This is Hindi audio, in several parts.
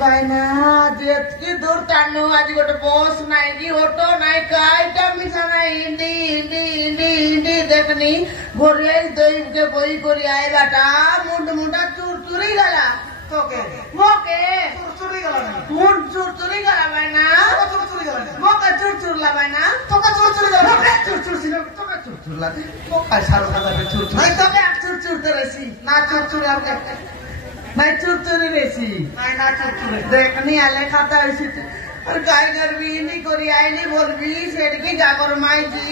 बायना जेतकी दूर टाणू आज गोटे बस नाई कि ऑटो नाई काईटा मिसा नाई इंडी इंडी इंडी इंडी देखनी गोरिया दई के बोई करी आएगाटा मुंड मुंडा चुरचुरी गला तोके मोके चुरचुरी गला मुंड चुरचुरी गला बायना चुरचुरी गला मोके चुरचुरला बायना तोका चुरचुरी गला मोके चुरचुरसिनो तोका चुरचुरला मोका सारो खादा पे चुरचुर नहीं तोके चुरचुर करसी ना चुरचुर आके मैं चुरचुरी रेसी मैं ना चुरचुरी देखनी आले खाता ऐसी और गाय गर्मी नहीं कोरी आई नहीं बोल भी सेठ की जागर माई जी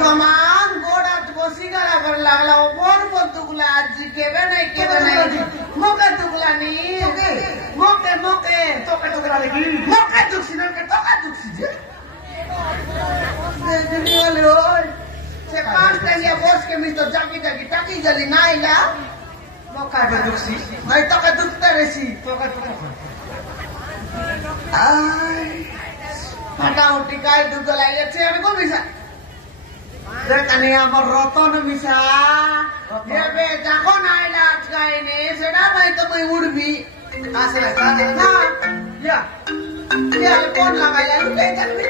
समान गोड़ा बसी गला कर लागला ओपन को तुगला जी केबे नहीं मोके तुगला नहीं मोके मोके तोके तुगला लेकी मोके दुखसी न के तोके दुखसी जे देखनी वाले ओए से पांच टंगिया बस के मिस तो जाकी जाकी टाकी जली ना आइला मोका के दुखसी मैं तोके दुखते रेसी तोके तुगला मोटामुटी काय दुख लाइले को मिसा देखनी আমার রতন মিসা এবে যখন আইলা আজকাইনে সেটা ভাই তো মই উড়বি আসলে না ইয়া ইয়া কোন লাগাইলা লুকে যাবি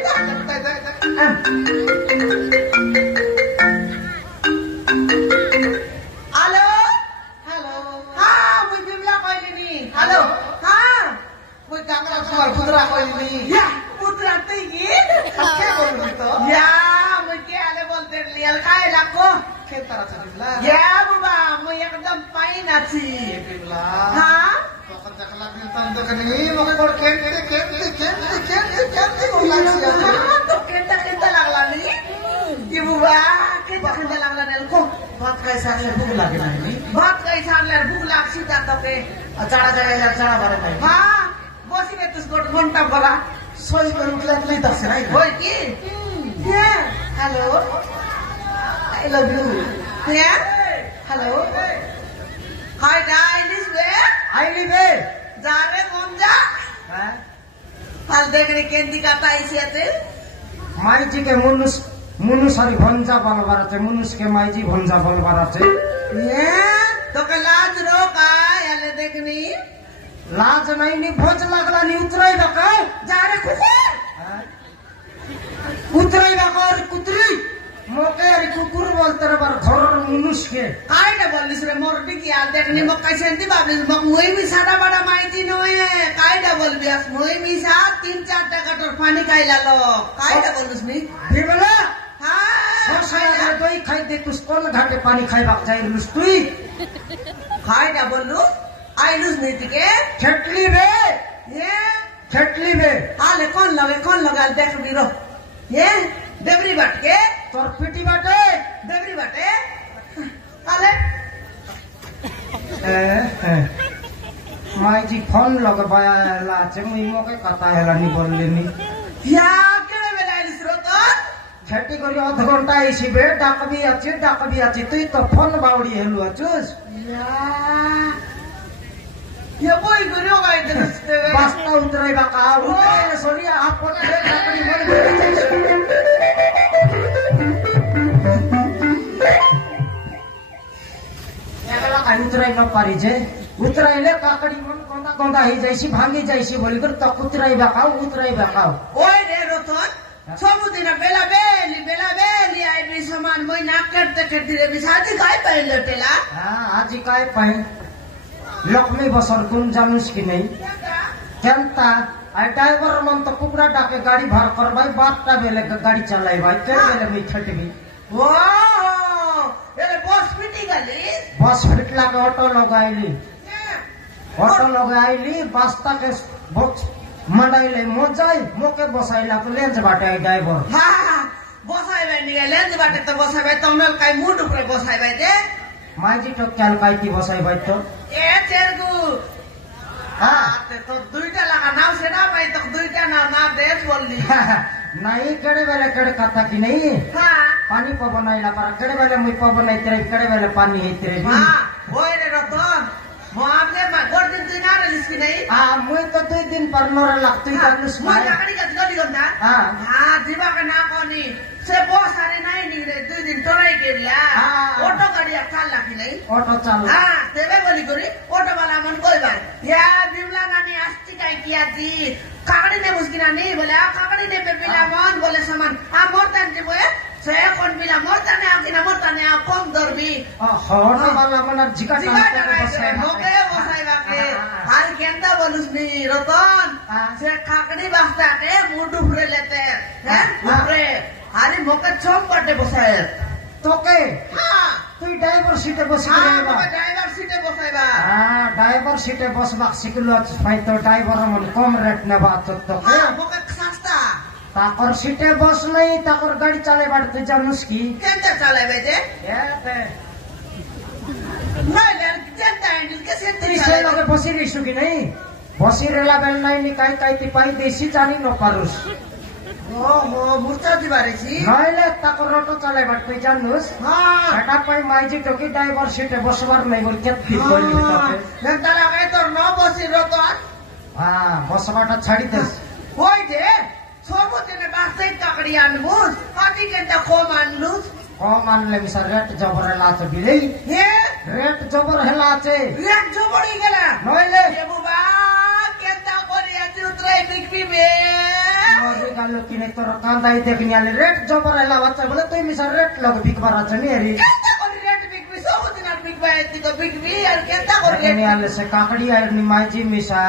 হ্যালো হ্যালো হ্যাঁ মই বিমলা কইলিনি হ্যালো হ্যাঁ মই কামরা সবার পুত্রা কইলিনি ইয়া পুত্রা তুই কি কে বলবি তো ইয়া মই কে আলে বলতে লিয়াল খাই লাগো কে তারা চলিলা ইয়া বাবা মই একদম পাইন আছি বিমলা হ্যাঁ তখন দেখলা দিন তখন দেখনি মকে বড় কেতে বললাছি তো কেতে লাগলা নি কি বাবা কেতে লাগলা নেলকো ভাত খাই সারলে ভুক লাগে না নি ভাত খাই সারলে ভুক লাগছি তা তোকে চাড়া জায়গা চাড়া বারে ভাই হ্যাঁ বসিবে তুই গোট ঘন্টা বলা সই করে উঠলে তুই দছে নাই ওই কি হ্যাঁ hello I love you yeah hello hi guys where I live here जा रे कौन जा हां हाल देखने केंदी काटा आइसियाते माईजी के मुनुसरी भंजा बलबार আছে मुनुस के माईजी भंजा बलबार আছে ये तो के लाज रो काय आले देखनी लाज नहीं नी भोज लागला नी उतराई बका जा रे कुकुर उतराई बका और कुतरी मोके रे कुकुर बोलते रे बार घर मुनुस के काय ना बोलिस रे मोरटी की आ देखनी मक कैसेंती बाबिस मक मोई भी सादा बड़ा माईजी नोय काय ना बोलबी आस मोई भी सा 3-4 टका टोर पानी खाइला लो काय ना बोलुस नी बिमला हां ससाया दई खाई दे तू कोन घाटे पानी खाइबाक जाइलुस तुई काय ना बोलु आइलुस नीति के ठेटली बे ये ठेटली बे आले कौन लगा देख बिरो ये देवरी बाट के तोर पिटी बाटे देवरी बाटे आले माईजी फोन लगबायला छे मुई मोके कथा हेला नी बोललेनी या केने बेला आइलिस रो तो छेटी करी आधा घंटा आइसिबे डाकबी अछि तुई तो फोन बावडी हेलु अछुस या ये बोई गुरो गाय दस्ते बास्ता उतराई बाका उतराई सोनिया आपन के डाकबी मन याला काई उतराई न पारी जे उतराइले काकड़ी मन कोंदा कोंदा ही जाइसी भांगी जाइसी बोली कर तो उतराई बाका ओय रे रतन सबुदिन बेला बेली आइबी सामान মই ना करते रे बिसादी काय पहन लटेला हां आज काय पहन लक्ष्मी बसर गुण जानुस की नहीं जनता आई ड्राइवर मन तो कुकड़ा डाके गाड़ी भार कर भाई बारटा बेले गाड़ी चलाई भाई के बेले मी छटबी ओ एले बस पिटी गली बस फिटला के ऑटो लगाइली बस्ता के बॉक्स मंडाइले मोजाई मोके बसाइला तो लेंज बाटे ड्राइवर हां बसाइबे नि लेंज बाटे तो बसाइबे तमल काई मूड ऊपर बसाइबे दे माईजी तो क्या काईती बसाई भाई तो ए तेरगु हां ते तो दुईटा लगा नाव सेना भाई तो दुईटा ना देश बोलली नहीं केड़े बेले केड़े कथा की नहीं हां पानी पवनाइला पर केड़े बेले मुई पवनाई तेरे केड़े बेले पानी है तेरे हां होय रे रतन मोआमले मा गोर दिन दिना रे लिसकी नहीं हां मुई तो 2 दिन पर नोर लगतई करनुस मुई काकड़ी का गली गंदा हां जीवा का ना कोनी से बहुत सारे नहीं निकले 2 दिन तोड़ाई के लिया ऑटो गाड़ी चाल लाखी नहीं ऑटो चाल हां तेरे बोली करी ऑटो वाला मन कोई बात या बिमला नानी आस्ती काई किया जी काकड़ी ने मुस्किन नहीं बोले काकड़ी ने पे पिला मन बोले सामान मोरता ने बोले से कौन पिला मोरता ने कम दर भी होना वाला मन जिका मोके बसाई बाके हाल केंदा बोलुस नी रतन से काकड़ी बास्ता के मुंह डुबरे लेते हैं डुबरे हाली मोके चोम पट्टे बसाए तो के हां তুই ড্রাইভার সিটে বসে ড্রাইভার সিটে বসাইবা ড্রাইভার সিটে বসবাক শিখলো ভাই তো ড্রাইভার মন কম রেট নেবা তোকে মোকে সস্তা তাকর সিটে বস নাই তাকর গাড়ি চালাইবার তুই জানিস কি কেনটা চালাইবে যে এতে নাই লে কেনটা ইংলিশ কে সেন্ট তুই সে লগে বসি রিসু কি নাই বসি রেলা বেল নাই নি কাই কাইতি পাই দেশি জানি ন পারুস ওহো মুরতা দিবারেছি নাইলে তাকর অটো চালাইবার তুই জানিস হ্যাঁ এটা পাই মাইজি টকি ড্রাইভার সিটে বসবার নাই বল কে কি কইলি তোকে নেতা লাগাই তোর ন বসি রতন হ্যাঁ বসবাটা ছাড়ি দেস ওই যে সবুজনে বাসে কাকড়ি আনবুস আদি কেনটা কম আনলুস কম আনলে মিশা রেট জবর হেলা আছে বিলেই হে রেট জবর হেলা আছে রেট জবড়ি গেলা নইলে এ বাবা কেনটা করি আছি উতরাই বিকবি বে মরে গেল কি নাই তোর কান্দাই দেখনি আলে রেট জবর হেলা আছে বলে তুই মিশা রেট লগ বিকবার আছে নি রে কেনটা করি রেট বিকবি সবুজনে বিকবাই আছি তো বিকবি আর কেনটা করি দেখনি আলে সে কাকড়ি আর নি মাইজি মিশা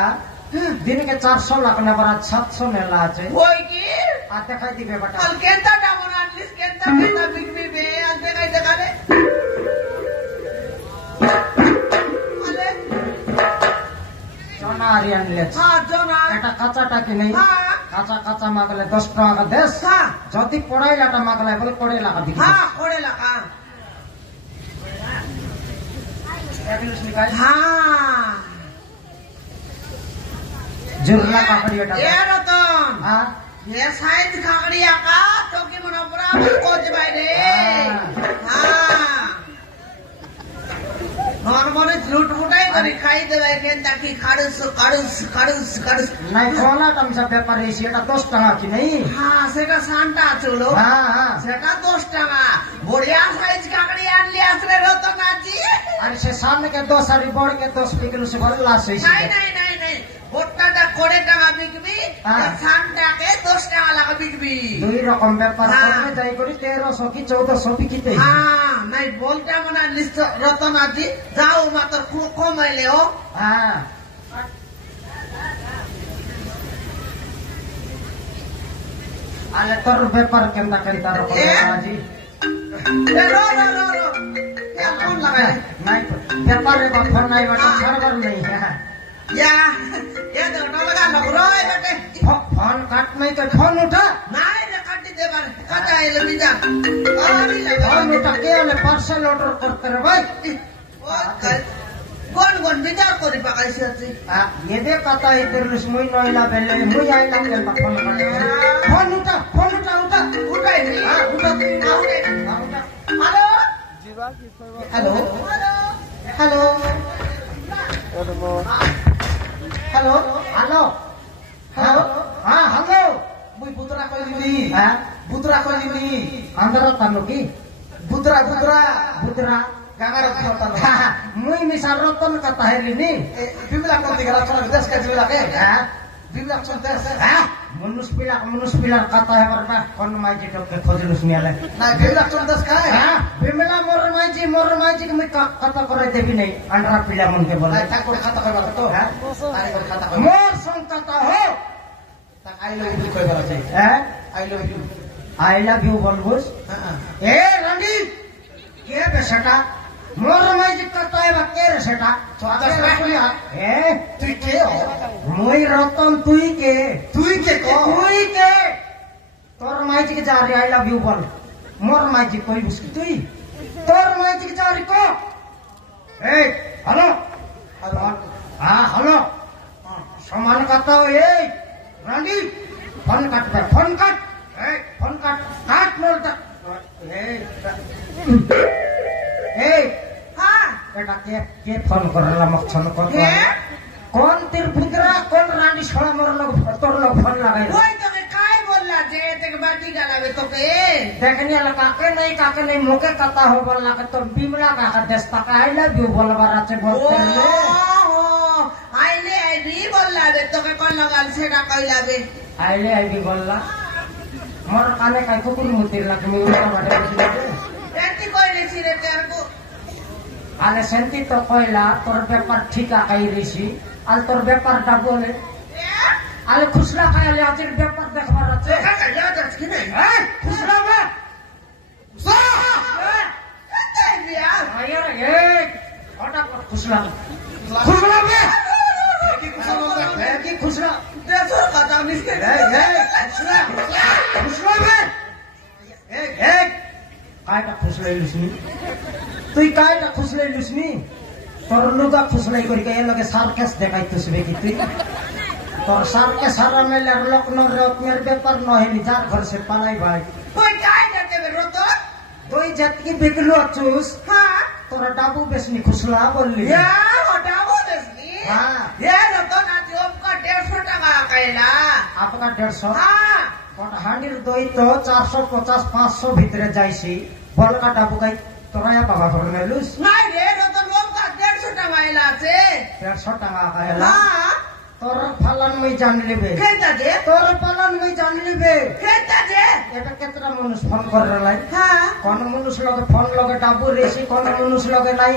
दिन के 400 लाख ने बरा 700 नेला আছে ওই কি আর দেখাই দিবে বেটা আর কেনটা ডাবন আনলিস কেনটা বিকবি বে আর দেখাই দেখালে আলে সোনা আর আনলে হ্যাঁ জনা এটা কাঁচাটা কি নাই হ্যাঁ কাঁচা কাঁচা মাগলে 10 টাকা দেশ হ্যাঁ যদি পড়াইলাটা মাগলে বলে পড়ে লাগা দিবি হ্যাঁ করে লাগা इंग्लिश निकाल হ্যাঁ जुरला काकड़ी এটা এ রতন हां এ সাইজ কাকড়ি আকা চকি মনে বরাবর কোজ বাইরে হ্যাঁ নরমালি লুট ফুটাই করে খাই দেবে কেনটা কি খাড়ুস খাড়ুস খাড়ুস খাড়ুস নাই কোলা তম সব ব্যাপার এই সেটা 10 টাকা কি নাই হ্যাঁ সেটা সান্টা চলো হ্যাঁ হ্যাঁ সেটা 10 টাকা বড়িয়া সাইজ কাকড়ি আনলি আসলে রতন আজি আর সে সামনে के 10 আর বড় के 10 পিকল से বললা সই নাই নাই নাই নাই ভোটটা 20 টাকা বিকবি আর সানটাকে 10 টাকা লাগা বিকবি দুই রকম ব্যাপার করতে যাই করি 1300 কি 1400 বিকিতে হ্যাঁ নাই বলতে মনে লিস্ট রতন আজি যাও মাত্র কমাইলেও হ্যাঁ আলে তোর ব্যাপার কেমন করি তার কথা আজি रो रो रो रो क्या फोन लगाए নাই ব্যাপার রে ফোন নাই বাটা সার্ভার নেই या ये तो लगा लगरो है बेटे फोन काट नहीं तो फोन उठा नहीं रे काटी दे बार काटा है बिजा अरे लगा फोन उठा के वाले पार्सल ऑर्डर करते रे भाई कौन कौन विचार करी पकाइसी अछि ये दे कथा इधर मुई नइला बेले मुई आइला के फोन काट फोन उठा उठाई नहीं हां उठा hello hello hello hello hello hello हां हेलो मुई बुतरा कइली हां बुतरा कइली अंदर तानो की बुतरा बुतरा बुतरा गांगा रखता मुई मिसा रतन कथा हेली नी बिमला कोन दिगरा छोरा देश का जिला के हां बिमला छोरा देश हां मनुष्य पिला कथा है बरना कोन माइजी के खोजलुस मियाले ना बिमला छोरा देश का है हां बिमला मोर माइजी के मैं कथा करे देबी नहीं अंडरा पिला मन के बोले ठाकुर खाता करबा तो हां तारे को खाता कर मोर संकता हो ता आई लव यू कइबा छै हैं आई लव यू बोलबुस हां ए रंडी के बेटा मोर माइजी कथा है के रे सेटा स्वागत है ए तू के हो मुई रतन तुई के को तोर माइजी के जा रे आई लव यू बोल मोर माइजी कोई बुसकी तुई तोर माइजी के जा रे को ए हेलो हेलो हां हेलो समान कथा हो ए रानी फोन काट ए फोन काट मोर ता ए हां बेटा के फोन करला मक्छन को कौन तिरपुत्रा कौन रानी छोड़ा मोर लोग तोर लोग फोन लगाई ओए तो के काय बोलला जे ते के बाटी गालावे तो के देखनी वाला काके नहीं मोके कथा हो बोलला के तो बिमला का दस्ता का आई लव यू बोलबा राचे बोलते ले आई भी बोलला बे তোকে কোন লাগাল সেটা কইলা বে আইলে আইবি বললা মোর কানে কাই কুকুর মুতির লাগে মুই উল্টা বাটে বসিলে এতি কইলেছি রে তেরকু আলে সেন্তি তো কইলা তোর ব্যাপার ঠিক আকাই রেছি আর তোর ব্যাপারটা বলে আলে খুশলা খাইলে আজের ব্যাপার দেখবার আছে এই খুশলা বে আয়ার এই ওটা খুশলা খুশলা বে কি খুশলা দেশর কথা মিসকে খুশলা খুশলা বে এই কাইটা খুশলাই লুসনি তুই কাইটা খুশলাই লুসনি তোর লুগা খুশলাই করি কে লগে সার্কাস দেখাইতেছবে কি তুই তোর সার্কাস সারা মেলার লক্ষ্ণর রত্নের ব্যাপার নহেনি যার ঘর সে পালাই ভাই কই কাই দেবে রতন তুই যেতকি বিকলু আছুস হ্যাঁ তোর ডাবু বেশনি খুশলা বললি ইয়া ওটা বলেছি হ্যাঁ এ রতন আজ ওপকা 150 টাকা কইলা আপনার 150 হ্যাঁ কটা হাঁডির দই তো 450 500 ভিতরে যাইছি বলকা ডাবু গাই তোরা বাবা ঘর মেলুস নাই রে রতন ওপকা 150 টাকা এলা আছে 150 টাকা খাইলা হ্যাঁ তোর ফালান মই জান লিবে কেতা দে তোর ফালান মই জান লিবে কেতা দে এটা কেতরা মানুষ ফোন করে লাই হ্যাঁ কোন মানুষ লগে ফোন লগে ডাবু রেছি কোন মানুষ লগে নাই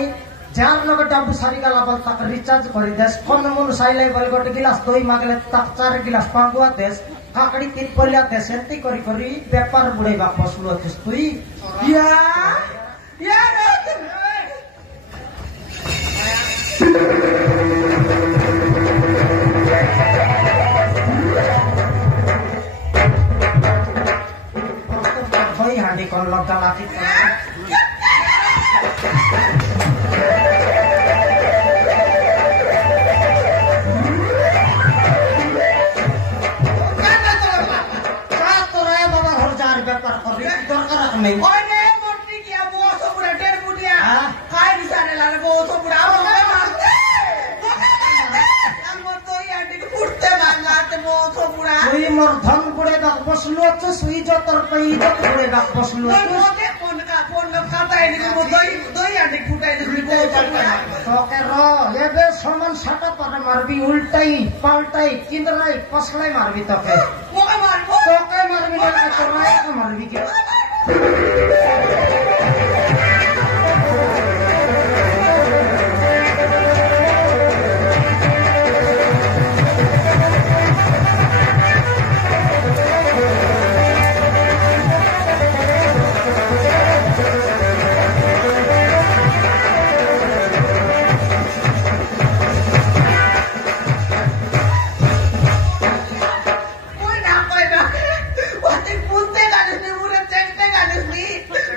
যার লগে ডাবু সারি গেলা বল তাকে রিচার্জ করে দেস কোন মানুষ আইলাই বল গোটে গিলাস দই মাগলে তাক 4 গিলাস পাঙ্গুয়া দেস কাকড়ি 3 পলিয়া দেস এন্তি করি করি ব্যাপার বুড়াইবা পছলু আছিস তুই ইয়া ইয়া রতন দই হাঁডি কোন লগা লাঠি তোরা বাবা ঘর যার ব্যাপার করবি দরকার নেই ওরে মোটি কিয়া বসো পুরা ডের বুটিয়া হ্যাঁ? কাই বিসারে লারে বসো পুরা আমাকে মারতে আমো তো ইয়াটি ফুটতে বাংলাতে বসো পুরা তুই মোর ধন বুড়ে বাক বসলু আছিস তুই যতর পাই ইজত বুড়ে বাক বসলু ওই আছিস মোকে ফোন কাটাই দিবি মো দই আটি ফুটাই দিবি বসো পুরা তোকে এবে সমান সাটা পাটা মারবি উল্টাই পাল্টাই কিন্দরাই পশলাই মারবি তোকে মোকে মারবো তোকে মারবি না তোরাই মারবি কি কই না ওতে ফুটতে গানিস নি উড়ে চেকতে গানিস নি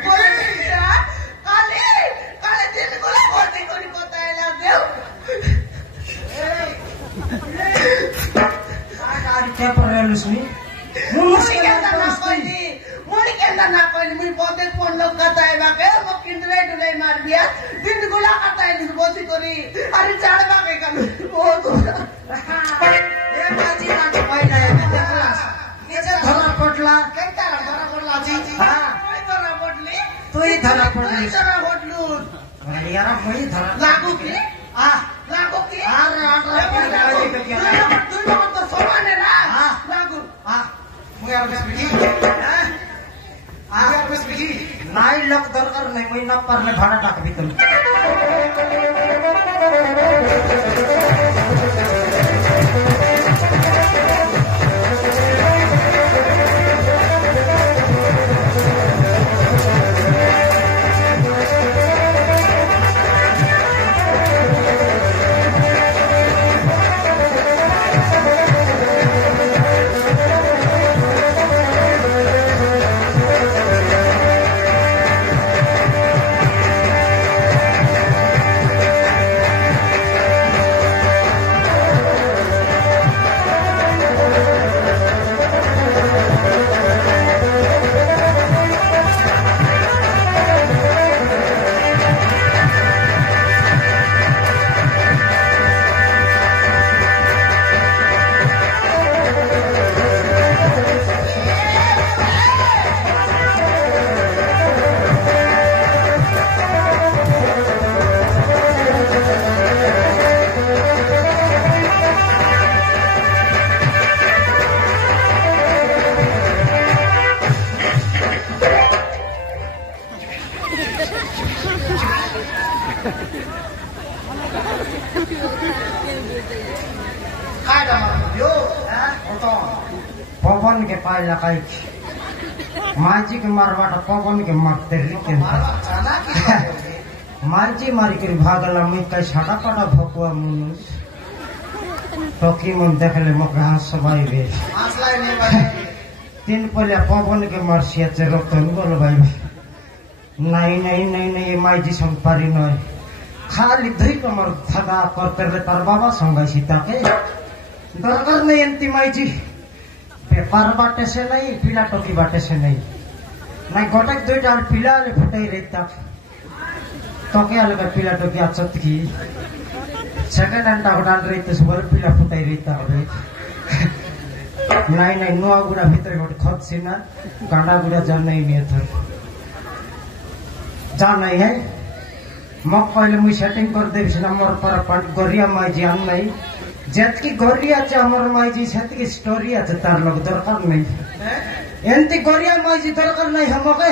বলে না কালে কালে দিন গুলো ভর্তি করি কোথায় না দেও আর কে পরে লুসনি মুড়ি কেন্দা না কইলি মুই পদে ফোন লোক কাটাই বাকে মো কিন্দ্রে ডুলে মার দিয়া দিন গুলা কাটাই দিস বসি করি আরে চাড় বাকে কাল ও তো এ বাজি না কই না এবে দেখলাস এ যে ধরা পড়লা কেনটা ধরা পড়লা জি হ্যাঁ তুই ধরা পড়লি তুই ধরা পড়লি তুই ধরা পড়লু ইয়ারা মই ধরা লাগু কি আহ লাগু কি আর তুই তো সমানে না লাগু আহ Muy a veces me হ্যাঁ Muy a veces me নাই লোক দরকার নাই মই না পারলে ভাড়া ডাকবি তুমি पाए लगाई माजी के मारवाटा पवन के मारते रिके जाना की माजी मारी कर भागला मैं कई छाटा पाटा भकुआ मुनुस टोकी मन देखले मके हाथ सबाई बे आसलाई नहीं भाई तीन पहले पवन के मारसिया चे रोकन बोल भाई नहीं माजी संग पारी नय खाली धुई कमर धगा करते ले तार बाबा संग सीता के दरकार नहीं एंती माईजी पेपर बाटे से नहीं पीला टोकी बाटे से नहीं गोटक दुई डाल पीला ले फुटाई रहता टोके अलग पीला टोकी अच्छत की सेकंड हैंड डाल रही तो सुबह पीला फुटाई रहता नहीं नुआ गुड़ा भीतर गोटे खत सीना गांडा गुड़ा जान नहीं थर जान नहीं है मग पहले मुझे सेटिंग कर देवी सिना मोर पर गोरिया माईजी आन नहीं जेतकी गोरिया चे अमर माईजी सेतकी स्टोरी আছে তার লোক দরকার নেই এন্তি গরিয়া মাইজি দরকার নাই हमके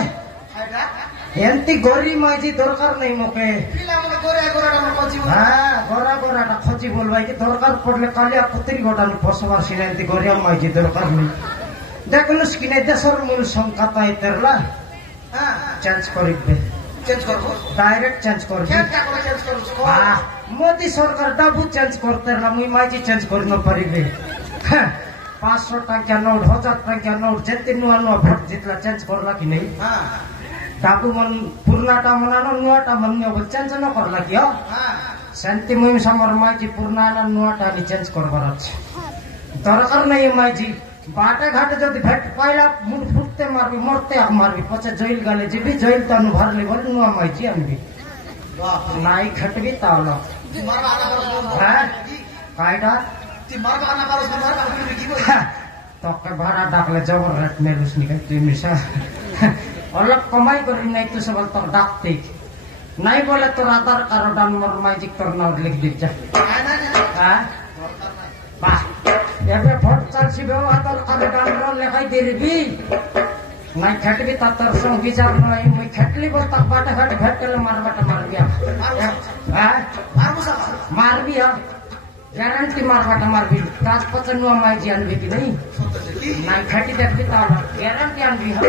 এন্তি গরি মাইজি দরকার নাই মকে पिला मन गोरा गोरा मन कोची হ্যাঁ গোরা গোরাটা খজি বলবাই কি দরকার পড়লে কালিয়া পুত্রি গোটান ফসবার সিনা এন্তি গরিয়া মাইজি দরকার নেই দেখুন স্কিনে দেশর মূল সংখ্যাটা ইতরলা हां চেঞ্জ করিবে चेंज करो डायरेक्ट चेंज कर क्या क्या को चेंज करो उसको मोदी सरकार डाबू चेंज करते रहा मुई माइजी चेंज कर न परिबे 500 टका नोट 1000 टका नोट जेते नुआ नुआ भोट जितला चेंज करला कि नहीं हां डाबू मन पुरनाटा मनानो नुआटा मन न चेंज न करला कि हो हां शांति मुई समर माइजी पुरनाटा नुआटा नि चेंज करबार আছে दरकार नहीं माइजी बाटे घाटे जदि भेट पाइला मुंड फुटते मारबी मरते मारबी पछे जइल गले जीबी जइल तनु भरले बोल नुआ माइजी आनबी नाई खटबी तावला ती मारवा आना करो हां कायदा ती मारवा आना करो उसको मारवा की की बोल तोके भाड़ा डाकले जबर रात में रुसनी के तू मिसा अलग कमाई करी नहीं तो सबल तो डाकते नहीं बोले तो आधार कार्ड डान मोर माइजी तोर नाम लिख दे जा हां बा एबे भोट चालसी बे आधार कार्ड डान रो लिखाई दे रे नहीं खटबी तर संग विचार नहीं मुई खटली बोल तक बाटे घाट भेटले मारबाटा मार गया हां मार भी हां ग्यारंटी मारबाटा मार भी काज पचनुआ माइजी आनबी कि नहीं खटी देखबी त ग्यारंटी आनबी हां